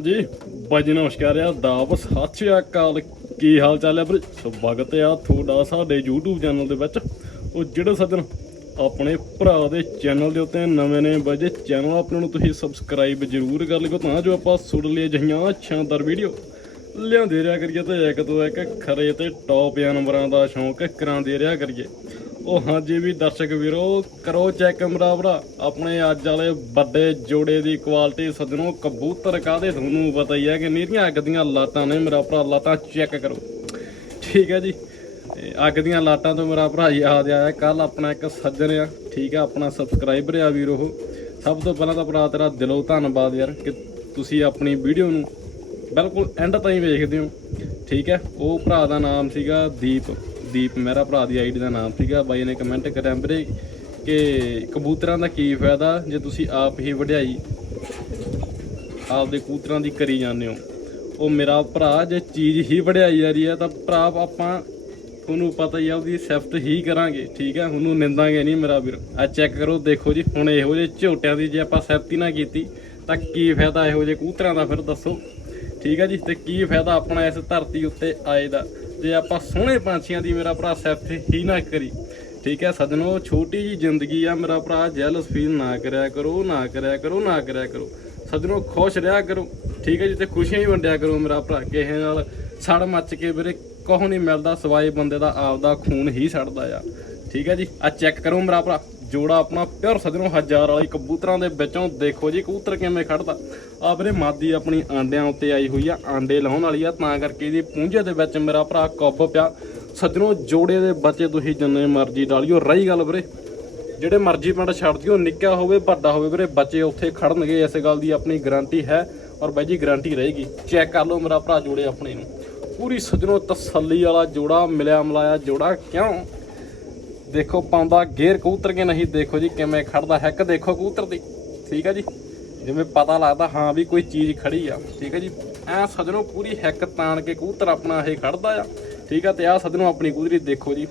ਹਾਂਜੀ ਬਾਜੀ ਨਮਸਕਾਰ ਆ ਦਾਬ ਸਤਿ ਸ਼੍ਰੀ ਅਕਾਲ। ਕੀ ਹਾਲ ਚਾਲ ਹੈ ਵੀਰੇ? ਸਵਾਗਤ ਆ ਤੁਹਾਡਾ ਸਾਡੇ YouTube ਚੈਨਲ ਦੇ ਵਿੱਚ। ਉਹ ਜਿਹੜੇ ਸੱਜਣ ਆਪਣੇ ਭਰਾ ਦੇ ਚੈਨਲ ਦੇ ਉੱਤੇ ਨਵੇਂ ਨੇ ਬਾਜੀ ਚੈਨਲ ਆਪਣੇ ਨੂੰ ਤੁਸੀਂ ਸਬਸਕ੍ਰਾਈਬ ਜ਼ਰੂਰ ਕਰ ਲਿਓ, ਤਾਂ ਜੋ ਆਪਾਂ ਸੁਣ ਲਈਏ ਜਹੀਆਂ ਸ਼ਾਨਦਾਰ ਵੀਡੀਓ। ਲਿਆਉਂਦੇ ਰਿਹਾ ਕਰੀਏ ਤੇ ਇੱਕ ਤੋਂ ਇੱਕ ਖਰੇ ਤੇ ਟੌਪ ਨੰਬਰਾਂ ਦਾ ਸ਼ੌਂਕ ਕਰਾਉਂਦੇ ਰਿਹਾ ਕਰੀਏ। ਉਹ ਹਾਂਜੀ ਵੀ ਦਰਸ਼ਕ ਵੀਰੋ, ਕਰੋ ਚੈੱਕ ਮੇਰਾ ਭਰਾ। ਆਪਣੇ ਅੱਜ ਵਾਲੇ ਵੱਡੇ ਜੋੜੇ ਦੀ ਕੁਆਲਿਟੀ ਸੱਜਣੋ, ਕਬੂਤਰ ਕਾਦੇ ਤੁਹਾਨੂੰ ਪਤਾ ਹੀ ਹੈ ਕਿ ਨੀਰੀਆਂ ਅੱਗ ਦੀਆਂ ਲਾਟਾਂ ਨੇ ਮੇਰਾ ਭਰਾ ਲਾਟਾਂ ਚੈੱਕ ਕਰੋ। ਠੀਕ ਹੈ ਜੀ। ਅੱਗ ਦੀਆਂ ਲਾਟਾਂ ਤੋਂ ਮੇਰਾ ਭਰਾ ਯਾਦ ਆਇਆ ਕੱਲ ਆਪਣਾ ਇੱਕ ਸੱਜਣ ਆ, ਠੀਕ ਹੈ ਆਪਣਾ ਸਬਸਕ੍ਰਾਈਬਰ ਆ ਵੀਰ ਉਹ। ਸਭ ਤੋਂ ਪਹਿਲਾਂ ਤਾਂ ਭਰਾ ਤੇਰਾ ਦਿਲੋਂ ਧੰਨਵਾਦ ਯਾਰ ਕਿ ਤੁਸੀਂ ਆਪਣੀ ਵੀਡੀਓ ਨੂੰ ਬਿਲਕੁਲ ਐਂਡ ਤਾਈਂ ਵੇਖਦੇ ਹੋ। ਠੀਕ ਹੈ, ਉਹ ਭਰਾ ਦਾ ਨਾਮ ਸੀਗਾ ਦੀਪ। ਦੀਪ ਮੇਰਾ ਭਰਾ ਦੀ ਆਈਡੀ ਦਾ ਨਾਮ ਸੀਗਾ। ਬਾਈ ਨੇ ਕਮੈਂਟ ਕਰਿਆ, ਵੀਰੇ, ਕਿ ਕਬੂਤਰਾਂ ਦਾ ਕੀ ਫਾਇਦਾ ਜੇ ਤੁਸੀਂ ਆਪ ਹੀ ਵਢਾਈ ਆਪਦੇ ਕਬੂਤਰਾਂ ਦੀ ਕਰੀ ਜਾਂਦੇ ਹੋ? ਉਹ ਮੇਰਾ ਭਰਾ ਜੇ ਚੀਜ਼ ਹੀ ਵਢਾਈ ਜਾ ਰਹੀ ਹੈ, ਤਾਂ ਭਰਾ ਆਪਾਂ ਤੁਹਾਨੂੰ ਪਤਾ ਹੀ ਆ, ਉਹਦੀ ਸਿਫਤ ਹੀ ਕਰਾਂਗੇ, ਠੀਕ ਹੈ? ਉਹਨੂੰ ਨਿੰਦਾਂਗੇ ਨਹੀਂ ਮੇਰਾ ਵੀਰ। ਆ ਚੈੱਕ ਕਰੋ, ਦੇਖੋ ਜੀ, ਹੁਣ ਇਹੋ ਜਿਹੇ ਝੋਟਿਆਂ ਦੀ ਜੇ ਆਪਾਂ ਸਿਫਤ ਹੀ ਨਾ ਕੀਤੀ, ਤਾਂ ਕੀ ਫਾਇਦਾ ਇਹੋ ਜਿਹੇ ਕੂਤਰਾਂ ਦਾ? ਫਿਰ ਦੱਸੋ, ਠੀਕ ਹੈ ਜੀ? ਤੇ ਕੀ ਫਾਇਦਾ ਆਪਣਾ ਇਸ ਧਰਤੀ ਉੱਤੇ ਆਏ ਦਾ? ਜੇ ਆਪਾਂ ਸੋਹਣੇ ਪੰਛੀਆਂ ਦੀ ਮੇਰਾ ਭਰਾ ਸਿਫਤ ਹੀ ਨਾ ਕਰੀ। ਠੀਕ ਹੈ ਸੱਜਣੋ, ਛੋਟੀ ਜੀ ਜ਼ਿੰਦਗੀ ਆ ਮੇਰਾ ਭਰਾ ਜੈਲਸ ਫੀਲ ਨਾ ਕਰਿਆ ਕਰੋ, ਨਾ ਕਰਿਆ ਕਰੋ, ਨਾ ਕਰਿਆ ਕਰੋ। ਸੱਜਣੋ, ਖੁਸ਼ ਰਿਹਾ ਕਰੋ। ਠੀਕ ਹੈ ਜੀ, ਤੇ ਖੁਸ਼ੀਆਂ ਹੀ ਵੰਡਿਆ ਕਰੋ ਮੇਰਾ ਭਰਾ, ਕਿਸੇ ਨਾਲ ਸੜ ਮੱਚ ਕੇ ਵੀਰੇ ਕੋਹ ਨਹੀਂ ਮਿਲਦਾ, ਸਵਾਏ ਬੰਦੇ ਦਾ ਆਪਦਾ ਖੂਨ ਹੀ ਸੜਦਾ ਆ। ਠੀਕ ਹੈ ਜੀ ਆ ਚੈੱਕ ਕਰੋ ਮੇਰਾ ਭਰਾ। ਜੋੜਾ ਆਪਣਾ ਪਿਓਰ ਸੱਜਣੋ, ਹਜ਼ਾਰ ਵਾਲੀ ਕਬੂਤਰਾਂ ਦੇ ਵਿੱਚੋਂ ਦੇਖੋ ਜੀ, ਕਬੂਤਰ ਕਿਵੇਂ ਖੜਦਾ ਆ ਵੀਰੇ ਮਾਦੀ ਆਪਣੀ ਆਂਡਿਆਂ ਉੱਤੇ ਆਈ ਹੋਈ ਆ, ਆਂਡੇ ਲਾਉਣ ਵਾਲੀ ਆ, ਤਾਂ ਕਰਕੇ ਇਹਦੀ ਪੂੰਝੇ ਦੇ ਵਿੱਚ ਮੇਰਾ ਭਰਾ ਕੁੱਬ ਪਿਆ। ਸੱਜਣੋ, ਜੋੜੇ ਦੇ ਬੱਚੇ ਤੁਸੀਂ ਜਿੰਨੇ ਮਰਜ਼ੀ ਡਾਲਿਓ ਰਹੀ ਗੱਲ ਵੀਰੇ। ਜਿਹੜੇ ਮਰਜ਼ੀ ਪਿੰਡ ਛੱਡ ਦਿਓ ਨਿੱਕਾ ਹੋਵੇ, ਵੱਡਾ ਹੋਵੇ ਵੀਰੇ, ਬੱਚੇ ਉੱਥੇ ਖੜਨਗੇ ਇਸ ਗੱਲ ਦੀ ਆਪਣੀ ਗਾਰੰਟੀ ਹੈ ਔਰ ਬਾਈ ਜੀ, ਗਾਰੰਟੀ ਰਹੇਗੀ। ਚੈੱਕ ਕਰ ਲਓ ਮੇਰਾ ਭਰਾ ਜੋੜੇ ਆਪਣੇ ਨੂੰ। ਪੂਰੀ ਸੱਜਣੋ ਤਸੱਲੀ ਵਾਲਾ ਜੋੜਾ ਮਿਲਿਆ ਮਲਾਇਆ ਜੋੜਾ, ਕਿਉਂ? ਦੇਖੋ ਪਾਉਂਦਾ ਗੇਰ ਕਬੂਤਰ ਕੇ ਨਹੀਂ, ਦੇਖੋ ਜੀ ਕਿਵੇਂ ਖੜਦਾ, ਹੈਕ ਦੇਖੋ ਕਬੂਤਰ ਦੀ, ਠੀਕ ਹੈ ਜੀ? ਜਿਵੇਂ ਪਤਾ ਲੱਗਦਾ, ਹਾਂ ਵੀ ਕੋਈ ਚੀਜ਼ ਖੜੀ ਆ, ਠੀਕ ਹੈ ਜੀ? ਐ ਸਜਣੋ ਪੂਰੀ ਹੈਕ ਤਾਣ ਕੇ ਕਬੂਤਰ ਆਪਣਾ ਇਹ ਖੜਦਾ ਆ, ਠੀਕ ਆ? ਤੇ ਆ ਸਜਣੋ ਆਪਣੀ ਕਬੂਤਰੀ ਦੇਖੋ ਜੀ,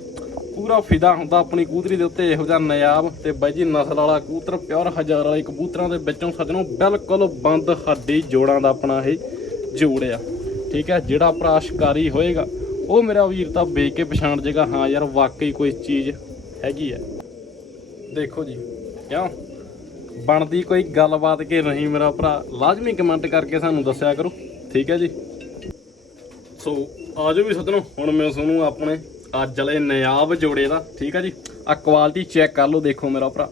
ਪੂਰਾ ਫਿਦਾ ਹੁੰਦਾ ਆਪਣੀ ਕਬੂਤਰੀ ਦੇ ਉੱਤੇ ਇਹੋ ਜਿਹਾ ਨਿਆਬ ਤੇ ਬਾਈ ਜੀ ਨਸਲ ਵਾਲਾ ਕਬੂਤਰ, ਪਿਓਰ ਹਜ਼ਾਰ ਵਾਲੇ ਕਬੂਤਰਾਂ ਦੇ ਵਿੱਚੋਂ ਸਜਣੋ ਬਿਲਕੁਲ ਬੰਦ ਹੱਡੀ ਜੋੜਾਂ ਦਾ ਆਪਣਾ ਇਹ ਜੋੜ ਆ, ਠੀਕ ਹੈ ਜਿਹੜਾ ਭਰਾ ਸ਼ਿਕਾਰੀ ਹੋਏਗਾ, ਉਹ ਮੇਰਾ ਵੀਰ ਤਾਂ ਵੇਖ ਕੇ ਪਛਾਣ ਜੇਗਾ, ਹਾਂ ਯਾਰ ਵਾਕਈ ਕੋਈ ਚੀਜ਼ ਹੈਗੀ ਹੈ ਦੇਖੋ ਜੀ, ਕਿਉਂ? ਬਣਦੀ ਕੋਈ ਗੱਲਬਾਤ ਕਿ ਨਹੀਂ ਮੇਰਾ ਭਰਾ? ਲਾਜ਼ਮੀ ਕਮੈਂਟ ਕਰਕੇ ਸਾਨੂੰ ਦੱਸਿਆ ਕਰੋ। ਠੀਕ ਹੈ ਜੀ? ਸੋ ਆਜੋ ਵੀ ਸੱਜਣੋ ਹੁਣ ਮੈਂ ਤੁਹਾਨੂੰ ਆਪਣੇ ਅੱਜ ਵਾਲੇ ਨਿਆਬ ਜੋੜੇ ਦਾ, ਠੀਕ ਹੈ ਜੀ? ਆ ਕੁਆਲਿਟੀ ਚੈੱਕ ਕਰ ਲਓ, ਦੇਖੋ ਮੇਰਾ ਭਰਾ।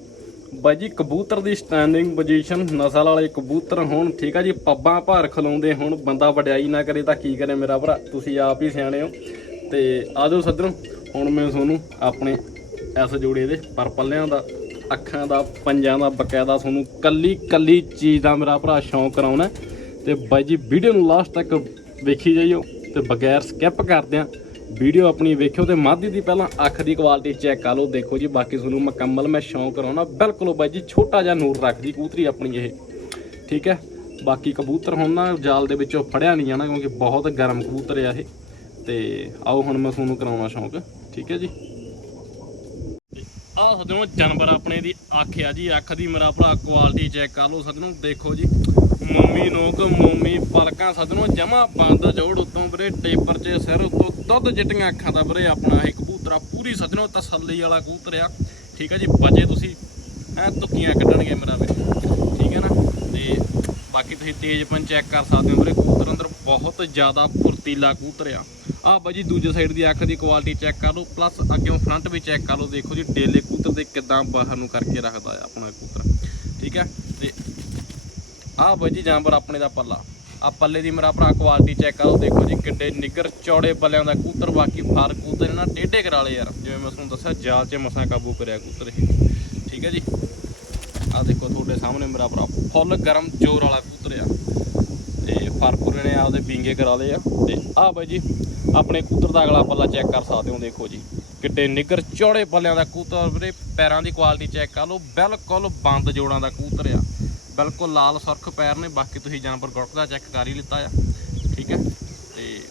ਬਾਈ ਜੀ, ਕਬੂਤਰ ਦੀ ਸਟੈਂਡਿੰਗ ਪੋਜੀਸ਼ਨ ਨਸਲ ਵਾਲੇ ਕਬੂਤਰ ਹੋਣ, ਠੀਕ ਆ ਜੀ? ਪੱਬਾਂ ਭਾਰ ਖਲਾਉਂਦੇ ਹੁਣ, ਬੰਦਾ ਵਡਿਆਈ ਨਾ ਕਰੇ ਤਾਂ ਕੀ ਕਰੇ ਮੇਰਾ ਭਰਾ? ਤੁਸੀਂ ਆਪ ਹੀ ਸਿਆਣੇ ਹੋ। ਤੇ ਆਜੋ ਸੱਜਣੋ ਹੁਣ ਮੈਂ ਤੁਹਾਨੂੰ ਆਪਣੇ ਇਸ ਜੋੜੇ ਦੇ ਪਰ ਪੱਲਿਆਂ ਦਾ, ਅੱਖਾਂ ਦਾ, ਪੰਜਾਂ ਦਾ, ਬਕਾਇਦਾ ਤੁਹਾਨੂੰ ਕੱਲੀ ਕੱਲੀ ਚੀਜ਼ ਦਾ ਮੇਰਾ ਭਰਾ ਸ਼ੌਂਕ ਕਰਾਉਣਾ ਤੇ ਬਾਈ ਜੀ ਵੀਡੀਓ ਨੂੰ ਲਾਸਟ ਤੱਕ ਵੇਖੀ ਜਾਈਓ ਤੇ ਬਗੈਰ ਸਕਿਪ ਕਰਦਿਆਂ ਵੀਡੀਓ ਆਪਣੀ ਵੇਖਿਓ ਤੇ ਮਾਦੀ ਦੀ ਪਹਿਲਾਂ ਅੱਖ ਦੀ ਕੁਆਲਿਟੀ ਚੈੱਕ ਕਰ ਲਓ, ਦੇਖੋ ਜੀ, ਬਾਕੀ ਤੁਹਾਨੂੰ ਮੁਕੰਮਲ ਮੈਂ ਸ਼ੌਂਕ ਕਰਾਉਣਾ। ਬਿਲਕੁਲ ਬਾਈ ਜੀ, ਛੋਟਾ ਜਿਹਾ ਨੂਰ ਰੱਖਦੀ ਕੂਤਰੀ ਆਪਣੀ ਇਹ। ਠੀਕ ਹੈ? ਬਾਕੀ ਕਬੂਤਰ ਹੁਣ ਨਾ ਜਾਲ ਦੇ ਵਿੱਚੋਂ ਫੜਿਆ ਨਹੀਂ ਜਾਣਾ ਕਿਉਂਕਿ ਬਹੁਤ ਗਰਮ ਕਬੂਤਰ ਆ ਇਹ। ਤੇ ਆਓ ਹੁਣ ਮੈਂ ਤੁਹਾਨੂੰ ਕਰਾਉਣਾ ਸ਼ੌਂਕ। ਠੀਕ ਹੈ ਜੀ? ਆਹ ਸੱਜਣੋ, ਜਾਨਵਰ ਆਪਣੇ ਦੀ ਅੱਖ ਆ ਜੀ, ਅੱਖ ਦੀ ਮੇਰਾ ਭਰਾ ਕੁਆਲਿਟੀ ਚੈੱਕ ਕਰ ਲਓ ਸੱਜਣੋ, ਦੇਖੋ ਜੀ। ਮੋਮੀ ਨੋਕ ਮੋਮੀ ਪਲਕਾਂ, ਸੱਜਣੋ, ਜਮਾ ਬੰਦ ਜੋੜ ਉਤੋਂ ਵੀਰੇ, ਟੇਪਰ 'ਚ ਸਿਰ ਉਤੋਂ ਦੁੱਧ ਚਿੱਟੀਆਂ ਅੱਖਾਂ ਦਾ ਵੀਰੇ ਆਪਣਾ, ਇਹ ਕਬੂਤਰਾ ਪੂਰੀ ਸੱਜਣੋ ਤਸੱਲੀ ਵਾਲਾ ਕਬੂਤਰ ਆ। ਠੀਕ ਹੈ ਜੀ ਬਚੇ ਤੁਸੀਂ ਐ ਤੁੱਕੀਆਂ ਕੱਢਣਗੇ ਮੇਰਾ ਵੀਰੇ। ਠੀਕ ਹੈ ਨਾ? ਤੇ ਬਾਕੀ ਤੁਸੀਂ ਤੇਜ਼ਪਨ ਚੈੱਕ ਕਰ ਸਕਦੇ ਹੋ ਵੀਰੇ, ਕਬੂਤਰ ਅੰਦਰ ਬਹੁਤ ਜ਼ਿਆਦਾ ਫੁਰਤੀਲਾ ਕਬੂਤਰ ਆ। ਆਹ ਬਾਈ ਜੀ ਦੂਜੇ ਸਾਈਡ ਦੀ ਅੱਖ ਦੀ ਕੁਆਲਿਟੀ ਚੈੱਕ ਕਰ ਲਓ ਪਲੱਸ ਅੱਗੇੋਂ ਫਰੰਟ ਵੀ ਚੈੱਕ ਕਰ ਲਓ, ਦੇਖੋ ਜੀ ਡੇਲੇ ਕਬੂਤਰ ਦੇ ਕਿਦਾਂ ਬਾਹਰ ਨੂੰ ਕਰਕੇ ਰੱਖਦਾ ਆ ਆਪਣਾ ਕਬੂਤਰ। ਠੀਕ ਹੈ ਤੇ ਆਹ ਬਾਈ ਜੀ ਜਾਨਵਰ ਆਪਣੇ ਦਾ ਪੱਲਾ। ਆ ਪੱਲੇ ਦੀ ਮੇਰਾ ਭਰਾ ਕੁਆਲਿਟੀ ਚੈੱਕ ਕਰੋ ਦੇਖੋ ਜੀ ਕਿੱਡੇ ਨਿੱਗਰ ਚੌੜੇ ਪੱਲਿਆਂ ਦਾ ਕੂਤਰ ਬਾਕੀ ਫਾਰ ਕੂਤਰ ਇਹਨਾਂ ਟੇਢੇ ਕਰਾ ਲਏ ਯਾਰ, ਜਿਵੇਂ ਮੈਂ ਤੁਹਾਨੂੰ ਦੱਸਿਆ, ਜਾਲ 'ਚ ਮਸਾਂ ਕਾਬੂ ਕਰਿਆ ਕੂਤਰ ਇਹ। ਠੀਕ ਹੈ ਜੀ? ਆ ਦੇਖੋ ਤੁਹਾਡੇ ਸਾਹਮਣੇ ਮੇਰਾ ਭਰਾ ਫੁੱਲ ਗਰਮ ਜ਼ੋਰ ਵਾਲਾ ਕਬੂਤਰ ਆ। ਤੇ ਫਰਪੂਰੇ ਨੇ ਆਪਦੇ ਬਿੰਗੇ ਕਰਾ ਲਏ ਆ। ਤੇ ਆਹ ਬਾਈ ਜੀ, ਆਪਣੇ ਕੂਤਰ ਦਾ ਅਗਲਾ ਪੱਲਾ ਚੈੱਕ ਕਰ ਸਕਦੇ ਹੋ ਦੇਖੋ ਜੀ। ਕਿੱਡੇ ਨਿੱਗਰ ਚੌੜੇ ਪੱਲਿਆਂ ਦਾ ਕੂਤਰ ਵੀਰੇ, ਪੈਰਾਂ ਦੀ ਕੁਆਲਿਟੀ ਚੈੱਕ ਕਰ ਲਓ। ਬਿਲਕੁਲ ਬੰਦ ਜੋੜਾਂ ਦਾ ਕੂਤਰ ਆ। ਬਿਲਕੁਲ ਲਾਲ ਸੁਰਖ ਪੈਰ ਨੇ, ਬਾਕੀ ਤੁਸੀਂ ਜਾਨਵਰ ਗੁੜਕਦਾ ਚੈੱਕ ਕਰ ਹੀ ਲਿੱਤਾ ਆ। ਠੀਕ ਹੈ? ਤੇ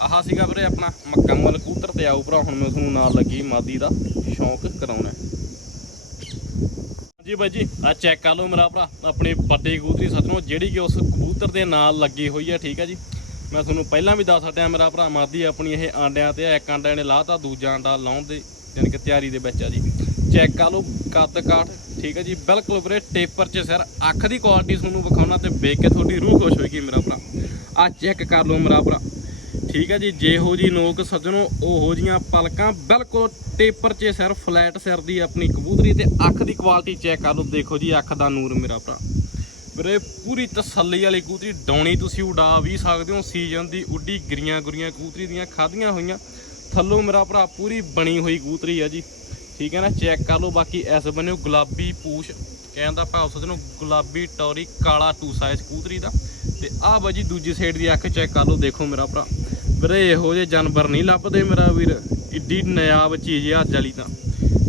ਆਹ ਸੀਗਾ ਵੀਰੇ ਆਪਣਾ ਮੁਕੰਮਲ ਕੂਤਰ ਤੇ ਆਊ ਭਰਾ, ਹੁਣ ਮੈਂ ਤੁਹਾਨੂੰ ਨਾਲ ਲੱਗੀ ਮਾਦੀ ਦਾ ਸ਼ੌਂਕ ਕਰਾਉਣਾ। ਜੀ ਬਾਈ ਜੀ ਆ ਚੈੱਕ ਕਰ ਲਓ ਮੇਰਾ ਭਰਾ ਆਪਣੀ ਵੱਡੀ ਕਬੂਤਰੀ ਸੱਜਣੋ ਜਿਹੜੀ ਕਿ ਉਸ ਕਬੂਤਰ ਦੇ ਨਾਲ ਲੱਗੀ ਹੋਈ ਹੈ ਠੀਕ ਹੈ ਜੀ। ਮੈਂ ਤੁਹਾਨੂੰ ਪਹਿਲਾਂ ਵੀ ਦੱਸ ਹਟਿਆ ਮੇਰਾ ਭਰਾ ਮਾਦੀ ਆਪਣੀ ਇਹ ਆਂਡਿਆਂ ਤੇ ਆ, ਇੱਕ ਆਂਡਾ ਇਹਨੇ ਲਾਤਾ ਦੂਜਾ ਆਂਡਾ ਲਾਉਣ ਦੇ ਯਾਨੀ ਕਿ ਤਿਆਰੀ ਦੇ ਵਿੱਚ ਆ ਜੀ। ਚੈੱਕ ਕਰ ਲਓ ਕੱਦ ਕਾਠ ਠੀਕ ਹੈ ਜੀ ਬਿਲਕੁਲ ਵੀਰੇ ਟੇਪਰ 'ਚ ਸਰ ਅੱਖ ਦੀ ਕੁਆਲਿਟੀ ਤੁਹਾਨੂੰ ਵਿਖਾਉਣਾ ਤੇ ਵੇਖ ਕੇ ਤੁਹਾਡੀ ਰੂਹ ਖੁਸ਼ ਹੋਏਗੀ ਮੇਰਾ ਭਰਾ। ਆ ਚੈੱਕ ਕਰ ਲਓ ਮੇਰਾ ਭਰਾ। ਠੀਕ ਹੈ ਜੀ, ਜਿਹੋ ਜੀ ਨੋਕ ਸੱਜਣੋ, ਉਹੋ ਜੀਆਂ ਪਲਕਾਂ, ਬਿਲਕੁਲ ਟੇਪਰ 'ਚ ਸਿਰ, ਫਲੈਟ ਸਿਰ ਦੀ ਆਪਣੀ ਕਬੂਤਰੀ ਤੇ ਅੱਖ ਦੀ ਕੁਆਲਿਟੀ ਚੈੱਕ ਕਰ ਲਓ, ਦੇਖੋ ਜੀ, ਅੱਖ ਦਾ ਨੂਰ ਮੇਰਾ ਭਰਾ। ਵੀਰੇ, ਪੂਰੀ ਤਸੱਲੀ ਵਾਲੀ ਕਬੂਤਰੀ, ਡਾਉਣੀ ਤੁਸੀਂ ਉਡਾ ਵੀ ਸਕਦੇ ਹੋ ਸੀਜ਼ਨ ਦੀ ਉੱਡੀ ਗਰੀਆਂ ਗੁਰੀਆਂ ਕਬੂਤਰੀ ਦੀਆਂ ਖਾਧੀਆਂ ਹੋਈਆਂ। ਥੱਲੋਂ ਮੇਰਾ ਭਰਾ, ਪੂਰੀ ਬਣੀ ਹੋਈ ਕਬੂਤਰੀ ਆ ਜੀ। ਠੀਕ ਹੈ ਨਾ ਚੈੱਕ ਕਰ ਲਓ, ਬਾਕੀ ਇਸ ਬੰਨੇ ਗੁਲਾਬੀ ਪੂਛ ਕਹਿੰਦਾ ਭਾਵ ਸੱਜਣੋ, ਗੁਲਾਬੀ ਟੌਰੀ, ਕਾਲਾ ਟੂ ਸਾਈਜ਼ ਕਬੂਤਰੀ ਦਾ। ਤੇ ਆਹ ਬਾਜੀ, ਦੂਜੀ ਸਾਈਡ ਦੀ ਅੱਖ ਚੈੱਕ ਕਰ ਲਓ, ਦੇਖੋ ਮੇਰਾ ਭਰਾ। ਵੀਰੇ, ਇਹੋ ਜਿਹੇ ਜਾਨਵਰ ਨਹੀਂ ਲੱਭਦੇ ਮੇਰਾ ਵੀਰ। ਇੱਡੀ ਨਾਯਾਬ ਚੀਜ਼ ਆ ਅੱਜ ਵਾਲੀ ਤਾਂ।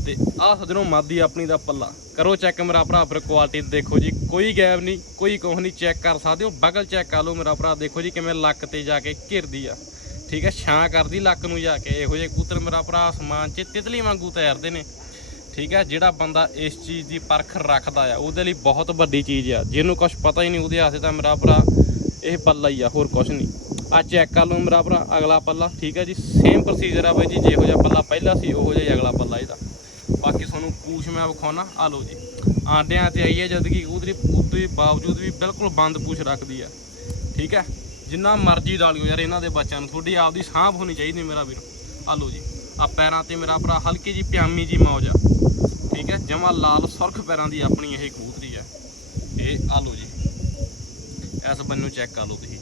ਤੇ ਆਹ ਸੱਜਣੋ, ਮਾਦੀ ਆਪਣੀ ਦਾ ਪੱਲਾ। ਕਰੋ ਚੈੱਕ ਮੇਰਾ ਭਰਾ, ਫਿਰ ਕੁਆਲਿਟੀ ਦੇਖੋ ਜੀ। ਕੋਈ ਗੈਪ ਨਹੀਂ, ਕੋਈ ਕੁਛ ਨਹੀਂ ਚੈੱਕ ਕਰ ਸਕਦੇ ਹੋ। ਬਗਲ ਚੈੱਕ ਕਰ ਲਓ ਮੇਰਾ ਭਰਾ, ਦੇਖੋ ਜੀ ਕਿਵੇਂ ਲੱਕ ਤੇ ਜਾ ਕੇ ਘਿਰਦੀ ਆ। ਠੀਕ ਹੈ ਛਾਂ ਕਰਦੀ ਲੱਕ ਨੂੰ ਜਾ ਕੇ। ਇਹੋ ਜਿਹੇ ਕਬੂਤਰ ਮੇਰਾ ਭਰਾ ਅਸਮਾਨ 'ਚ ਤਿਤਲੀ ਵਾਂਗੂ ਤੈਰਦੇ ਨੇ। ਠੀਕ ਹੈ ਜਿਹੜਾ ਬੰਦਾ ਇਸ ਚੀਜ਼ ਦੀ ਪਰਖ ਰੱਖਦਾ ਆ, ਉਹਦੇ ਲਈ ਬਹੁਤ ਵੱਡੀ ਚੀਜ਼ ਆ। ਜਿਹਨੂੰ ਕੁਝ ਪਤਾ ਹੀ ਨਹੀਂ, ਉਹਦੇ ਆਸੇ ਤਾਂ ਮੇਰਾ ਭਰਾ ਇਹ ਪੱਲਾ ਹੀ ਆ, ਹੋਰ ਕੁਝ ਨਹੀਂ। ਆ ਚੈੱਕ ਕਰ ਲਓ ਮੇਰਾ ਭਰਾ, ਅਗਲਾ ਪੱਲਾ, ਠੀਕ ਹੈ ਜੀ? ਸੇਮ ਪ੍ਰੋਸੀਜਰ ਆ ਬਾਈ ਜੀ, ਜਿਹੋ ਜਿਹਾ ਪੱਲਾ ਪਹਿਲਾ ਸੀ, ਉਹੋ ਜਿਹਾ ਅਗਲਾ ਪੱਲਾ ਇਹਦਾ। ਬਾਕੀ ਤੁਹਾਨੂੰ ਪੂਛ ਮੈਂ ਵਿਖਾਉਣਾ, ਆ ਲਓ ਜੀ। ਆਂਡਿਆਂ ਤੇ ਆਈ ਹੈ ਜਦ ਕਿ ਉਹਦੇ ਉਹਦੇ ਬਾਵਜੂਦ ਵੀ ਬਿਲਕੁਲ ਬੰਦ ਪੂਛ ਰੱਖਦੀ ਆ, ਠੀਕ ਹੈ ਜਿੰਨਾ ਮਰਜ਼ੀ ਡਾਲਿਓ ਯਾਰ, ਇਹਨਾਂ ਦੇ ਬੱਚਿਆਂ ਨੂੰ, ਤੁਹਾਡੀ ਆਪਦੀ ਸਾਂਭ ਹੋਣੀ ਚਾਹੀਦੀ ਮੇਰਾ ਵੀਰ। ਆ ਲਓ ਜੀ, ਆ ਪੈਰਾਂ ਤੇ ਮੇਰਾ ਭਰਾ, ਹਲਕੀ ਜੀ ਪਿਆਮੀ ਜੀ ਮੌਜ ਆ, ਠੀਕ ਹੈ ਜਮਾ ਲਾਲ ਸੁਰਖ ਪੈਰਾਂ ਦੀ ਆਪਣੀ ਇਹ ਕਬੂਤਰੀ ਹੈ ਇਹ, ਆ ਲਓ ਜੀ, ਇਸ ਬੰਨੂ ਚੈੱਕ ਕਰ ਲਓ ਤੁਸੀਂ।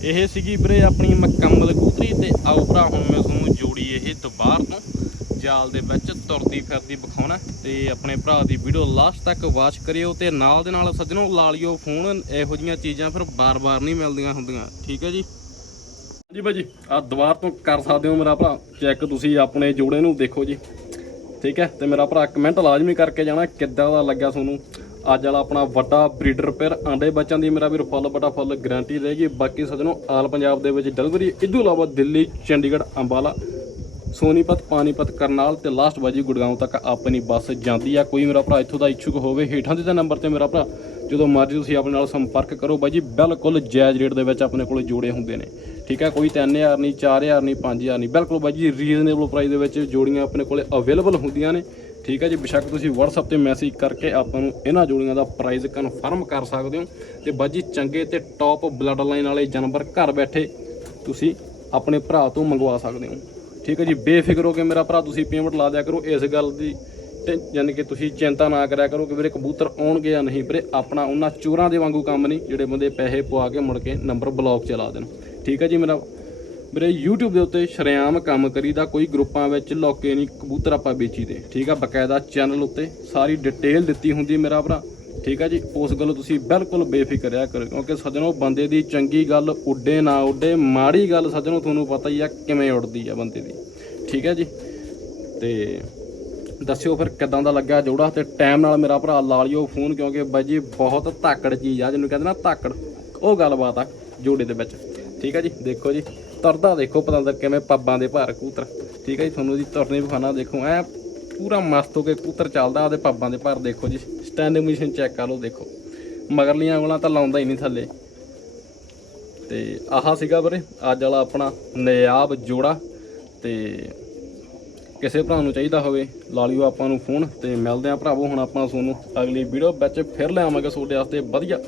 ਇਹ ਸੀਗੀ ਵੀਰੇ ਆਪਣੀ ਮੁਕੰਮਲ ਕਬੂਤਰੀ ਤੇ ਆਓ ਭਰਾ, ਹੁਣ ਮੈਂ ਤੁਹਾਨੂੰ ਜੋੜੀ ਇਹ ਦੁਬਾਰ ਤੋਂ ਜਾਲ ਦੇ ਵਿੱਚ ਤੁਰਦੀ ਫਿਰਦੀ ਵਿਖਾਉਣਾ ਤੇ ਆਪਣੇ ਭਰਾ ਦੀ ਵੀਡੀਓ ਲਾਸਟ ਤੱਕ ਵਾਚ ਕਰਿਓ ਤੇ ਨਾਲ ਦੇ ਨਾਲ ਸੱਜਣੋ ਲਾ ਲਿਓ ਫੋਨ, ਇਹੋ ਜੀਆਂ ਚੀਜ਼ਾਂ ਫਿਰ ਬਾਰ-ਬਾਰ ਨਹੀਂ ਮਿਲਦੀਆਂ ਹੁੰਦੀਆਂ, ਠੀਕ ਹੈ ਜੀ? ਜੀ ਭਾਜੀ। ਆ ਦੁਬਾਰ ਤੋਂ ਕਰ ਸਕਦੇ ਹੋ ਮੇਰਾ ਭਰਾ। ਚੈੱਕ ਤੁਸੀਂ ਆਪਣੇ ਜੋੜੇ ਨੂੰ ਦੇਖੋ ਜੀ। ਠੀਕ ਹੈ? ਤੇ ਮੇਰਾ ਭਰਾ ਕਮੈਂਟ ਲਾਜ਼ਮੀ ਕਰਕੇ ਜਾਣਾ ਕਿੱਦਾਂ ਦਾ ਲੱਗਾ ਤੁਹਾਨੂੰ। ਅੱਜ ਵਾਲਾ ਆਪਣਾ ਵੱਡਾ ਬਰੀਡਰ ਪੇਅਰ ਆਂਡੇ ਬੱਚਿਆਂ ਦੀ ਮੇਰਾ ਵੀਰ ਫੁੱਲ ਬਟਾ ਫੁੱਲ ਗਾਰੰਟੀ ਰਹੇਗੀ। ਬਾਕੀ ਸੱਜਣੋ, ਆਲ ਪੰਜਾਬ ਦੇ ਵਿੱਚ ਡਿਲੀਵਰੀ ਇਦੋਂ ਇਲਾਵਾ ਦਿੱਲੀ, ਚੰਡੀਗੜ੍ਹ, ਅੰਬਾਲਾ, ਸੋਨੀਪਤ ਪਾਨੀਪਤ ਕਰਨਾਲ ਤੇ ਲਾਸਟ ਬਾਜੀ ਗੁੜਗਾਉਂ ਤੱਕ ਆਪਣੀ ਬੱਸ ਜਾਂਦੀ ਆ। ਕੋਈ ਮੇਰਾ ਭਰਾ ਇੱਥੋਂ ਦਾ ਇੱਛੁਕ ਹੋਵੇ, ਹੇਠਾਂ ਦੇ ਨੰਬਰ ਤੇ ਮੇਰਾ ਭਰਾ, ਜਦੋਂ ਮਰਜ਼ੀ ਤੁਸੀਂ ਆਪਣੇ ਨਾਲ ਸੰਪਰਕ ਕਰੋ ਬਾਈ ਜੀ ਬਿਲਕੁਲ ਜਾਇਜ਼ ਰੇਟ ਦੇ ਵਿੱਚ ਆਪਣੇ ਕੋਲ ਜੋੜੇ ਹੁੰਦੇ ਨੇ। ਠੀਕ ਹੈ ਕੋਈ 3000 ਨਹੀਂ 4000 ਨਹੀਂ 5000 ਨਹੀਂ, ਬਿਲਕੁਲ ਬਾਈ ਜੀ ਰੀਜ਼ਨੇਬਲ ਪ੍ਰਾਈਸ ਦੇ ਵਿੱਚ ਜੋੜੀਆਂ ਆਪਣੇ ਕੋਲੇ ਅਵੇਲੇਬਲ ਹੁੰਦੀਆਂ ਨੇ। ਠੀਕ ਹੈ ਜੀ, ਬੇਸ਼ੱਕ ਤੁਸੀਂ WhatsApp ਤੇ ਮੈਸੇਜ ਕਰਕੇ ਆਪਾਂ ਨੂੰ ਇਹਨਾਂ ਜੋੜੀਆਂ ਦਾ ਪ੍ਰਾਈਸ ਕਨਫਰਮ ਕਰ ਸਕਦੇ ਹੋ। ਤੇ ਬਾਜੀ ਚੰਗੇ ਤੇ ਟੌਪ ਬਲੱਡ ਲਾਈਨ ਵਾਲੇ ਜਾਨਵਰ ਘਰ ਬੈਠੇ ਤੁਸੀਂ ਆਪਣੇ ਭਰਾ ਤੋਂ ਮੰਗਵਾ ਸਕਦੇ ਹੋ। ਠੀਕ ਹੈ ਜੀ, ਬੇਫਿਕਰ ਹੋ ਕੇ ਮੇਰਾ ਭਰਾ, ਤੁਸੀਂ ਪੇਮੈਂਟ ਲਾ ਦਿਆ ਕਰੋ ਇਸ ਗੱਲ ਦੀ। ਯਾਨੀ ਕਿ ਤੁਸੀਂ ਚਿੰਤਾ ਨਾ ਕਰਿਆ ਕਰੋ ਕਿ ਵੀਰੇ ਕਬੂਤਰ ਆਉਣਗੇ ਜਾਂ ਨਹੀਂ ਵੀਰੇ, ਆਪਣਾ ਉਹਨਾਂ ਚੋਰਾਂ ਦੇ ਵਾਂਗੂ ਕੰਮ ਨਹੀਂ, ਜਿਹੜੇ ਬੰਦੇ ਪੈਸੇ ਪਵਾ ਕੇ ਮੁੜ ਕੇ ਨੰਬਰ ਬਲੌਕ ਚਲਾ ਦੇਣ। ਠੀਕ ਹੈ ਜੀ, ਮੇਰਾ ਮੇਰੇ YouTube ਦੇ ਉੱਤੇ ਸ਼ਰੇਆਮ ਕੰਮ ਕਰੀਦਾ ਕੋਈ ਗਰੁੱਪਾਂ ਵਿੱਚ ਲੋਕੇ ਨਹੀਂ, ਕਬੂਤਰ ਆਪਾਂ ਵੇਚੀਦੇ ਠੀਕ ਆ, ਬਕਾਇਦਾ ਚੈਨਲ ਉੱਤੇ ਸਾਰੀ ਡਿਟੇਲ ਦਿੱਤੀ ਹੁੰਦੀ ਮੇਰਾ ਭਰਾ। ਠੀਕ ਆ ਜੀ, ਉਸ ਗੱਲੋਂ ਤੁਸੀਂ ਬਿਲਕੁਲ ਬੇਫਿਕਰ ਰਿਹਾ ਕਰੋ ਕਿਉਂਕਿ ਸੱਜਣੋ, ਬੰਦੇ ਦੀ ਚੰਗੀ ਗੱਲ ਉੱਡੇ ਨਾ ਉੱਡੇ, ਮਾੜੀ ਗੱਲ ਸੱਜਣੋ, ਤੁਹਾਨੂੰ ਪਤਾ ਹੀ ਆ ਕਿਵੇਂ ਉੱਡਦੀ ਆ ਬੰਦੇ ਦੀ। ਠੀਕ ਹੈ ਜੀ, ਤੇ ਦੱਸਿਓ ਫਿਰ ਕਿਦਾਂ ਦਾ ਲੱਗਾ ਜੋੜਾ, ਤੇ ਟਾਈਮ ਨਾਲ ਮੇਰਾ ਭਰਾ ਲਾ ਲਿਓ ਫੋਨ, ਕਿਉਂਕਿ ਬਾਈ ਜੀ, ਬਹੁਤ ਧਾਕੜ ਚੀਜ਼ ਆ, ਜਿਹਨੂੰ ਕਹਿੰਦੇ ਨਾ ਧਾਕੜ, ਉਹ ਗੱਲਬਾਤ ਆ ਜੋੜੇ ਦੇ ਵਿੱਚ। ਠੀਕ ਹੈ ਜੀ, ਦੇਖੋ ਜੀ। ਤਰਦਾ ਦੇਖੋ ਪਤੰਦਰ ਕਿਵੇਂ ਪੱਬਾਂ ਦੇ ਭਾਰ ਕੂਤਰ। ਠੀਕ ਹੈ ਜੀ, ਤੁਹਾਨੂੰ ਜੀ ਤੁਰਨੀ ਵਿਖਾਣਾ ਦੇਖੋ, ਐ ਪੂਰਾ ਮਸਤ ਹੋ ਕੇ ਕਬੂਤਰ ਚੱਲਦਾ ਉਹਦੇ ਪੱਬਾਂ ਦੇ ਭਾਰ ਦੇਖੋ ਜੀ। ਸਟੈਂਡਿੰਗ ਮਸ਼ੀਨ ਚੈੱਕ ਕਰ ਲਓ ਦੇਖੋ। ਮਗਰਲੀਆਂ ਉਂਗਲਾਂ ਤਾਂ ਲਾਉਂਦਾ ਹੀ ਨਹੀਂ ਥੱਲੇ। ਤੇ ਆਹਾ ਸੀਗਾ ਵੀਰੇ, ਅੱਜ ਵਾਲਾ ਆਪਣਾ ਨਿਆਬ ਜੋੜਾ। ਤੇ ਕਿਸੇ ਭਰਾ ਨੂੰ ਚਾਹੀਦਾ ਹੋਵੇ, ਲਾ ਲਿਓ ਆਪਾਂ ਨੂੰ ਫੋਨ। ਤੇ ਮਿਲਦੇ ਆ ਭਰਾਵੋ, ਹੁਣ ਆਪਾਂ ਤੁਹਾਨੂੰ ਅਗਲੀ ਵੀਡੀਓ ਵਿੱਚ ਫਿਰ ਲਿਆਵਾਂਗੇ। ਤੁਹਾਡੇ ਵਾਸਤੇ ਵਧੀਆ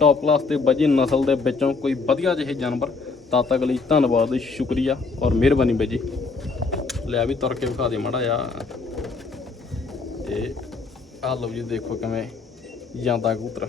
ਟੌਪ ਕਲਾਸ ਤੇ ਵਧੀਆ ਨਸਲ ਦੇ ਵਿੱਚੋਂ ਕੋਈ ਵਧੀਆ ਜਿਹੇ ਜਾਨਵਰ। ਤਦ ਤੱਕ ਲਈ ਧੰਨਵਾਦ, ਸ਼ੁਕਰੀਆ ਔਰ ਮਿਹਰਬਾਨੀ ਬਾਈ ਜੀ। ਲੈ ਵੀ ਤੁਰ ਕੇ ਵਿਖਾ ਦੇ ਮੜਾ ਆ ਤੇ ਆਹ ਲਓ ਜੀ, ਦੇਖੋ ਕਿਵੇਂ ਜਾਂਦਾ ਕਬੂਤਰ।